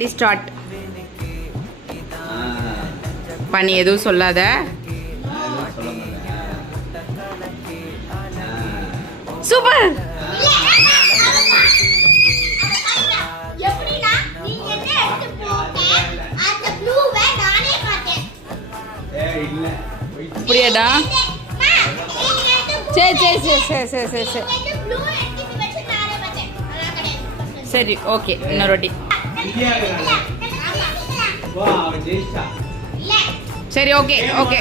Ready start. பண்ணி எதுவும் சொல்லாத. சூப்பர். அப்படியாடா? சரி சரி சரி சரி சரி சரி சரி சரி ஓகே. இன்னொரு வாட்டி. சரி ஓகே ஓகே.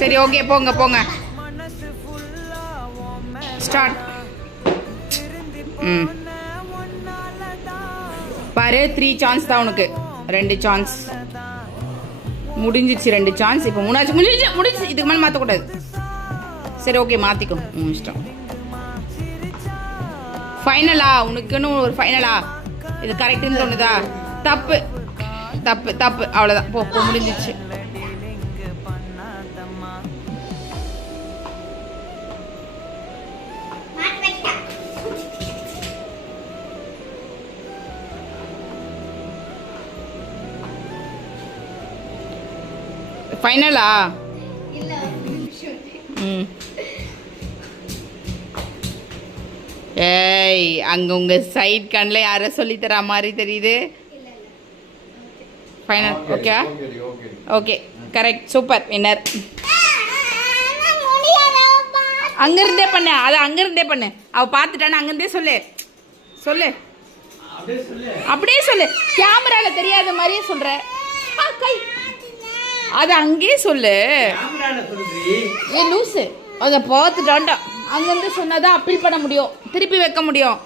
சரி ஓகே போங்க போங்க. ஸ்டார்ட். பாரு 3 சான்ஸ் தான் உனக்கு. 2 சான்ஸ் முடிஞ்சிச்சு. 2 சான்ஸ். இப்போ 3ஆச்சு. முடிஞ்சிச்சு. இதுக்கு மேலே மாற்றக்கூடாது. சரி ஓகே மாற்றிக்கோ. இஷ்டம். ஃபைனலா? உனக்குன்னு ஒரு ஃபைனலா? இது கரெக்டுன்னு தோணுதா? தப்பு தப்பு தப்பு. அவ்வளோதான். போ போ முடிஞ்சிச்சு. ஃபைனலா? ஏய், அங்க உங்க சைட் கண்ணில் யாரை சொல்லித்தர மாதிரி தெரியுது. Final. Okay okay correct. Super. Winner. அங்கிருந்தே பண்ணு. அதை அங்கிருந்தே பண்ணு. அவ பார்த்துட்டானே. அங்கிருந்தே சொல்லு சொல்லு. அப்படியே சொல்லு. கேமரால தெரியாத மாதிரியே சொல்ற. கை அது அங்கேயே சொல்லு. ஏ லூசு. அதை பார்த்துட்டான்டா. அங்கிருந்து சொன்னாதான் அப்பீல் பண்ண முடியும். திருப்பி வைக்க முடியும்.